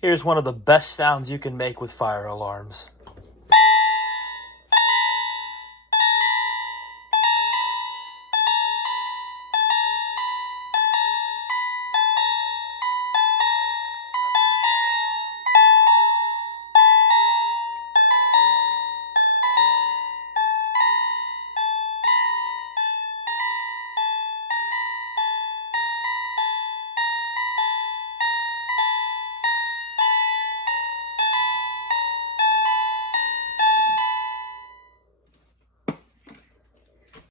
Here's one of the best sounds you can make with fire alarms.